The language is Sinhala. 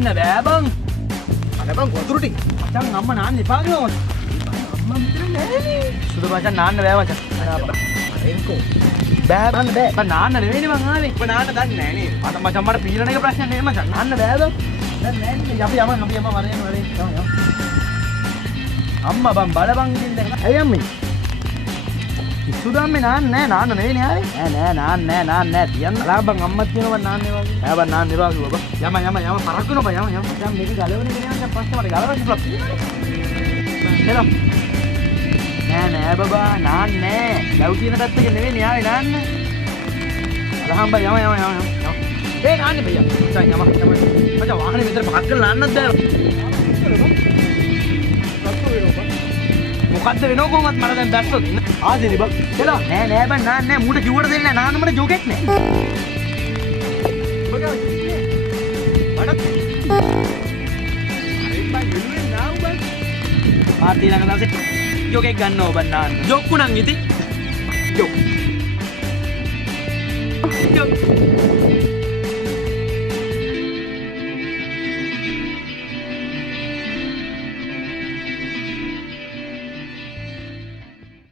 නාන්න බෑ බං. අනේ බං වතුර ටික. මචං අම්මා නාන්න එපා කියනවා. අම්මා මෙතන නෑනේ. සුදු මචං නාන්න බෑ මචං. එන්කෝ. බෑ බං බෑ. මම නාන්න නෙවෙයිනේ මං ආවේ. ඔබ නාන්න දන්නේ නෑ නේද? මට මචං මට පීරණ එක ප්‍රශ්නයක් නෙවෙයි මචං. නාන්න බෑ බං. දැන් නෑනේ. අපි යමු වරේන්. යමු. අම්මා බං බල බං ඉතින් දැන්. ඇයි අම්මේ? සුදාම්මේ නාන්න නෙවෙයිනේ ආවේ. නෑ නෑ තියන්න. ලා බං අම්මත් කියනවා නාන්නේ වගේ. ඈ බං නාන්න එපා කිව්වා බං. යම පරක්කන බං යම. දැන් මේක ගලවන්නේ නෑ මචං පස්සේ මට ගලවන්න පුළුවන්. එලා. නෑ බබා නාන්නේ. ලව් කියන පැත්තක නෙවෙයි ආවේ නාන්න. අලහම් බං යම. ඒ නාන්නේ බయ్యා. මචං යම. මචං වාහනේ විතර පාක් කරලා නාන්නත් බෑ. මොකද්ද වෙනව කොහොමද මට දැන් දැක්කොත් ආදෙනි බං එලා නෑ බං නාන්නේ මූට කිව්වට දෙන්නේ නෑ නාන්න මට ජෝකෙක් නෑ මට අර බං එළුවේ නාව බං පාර්ටි ළඟ දවසේ ජෝකෙක් ගන්නව බං නාන්න ජෝක්කු නම් ඉතින් ජෝක්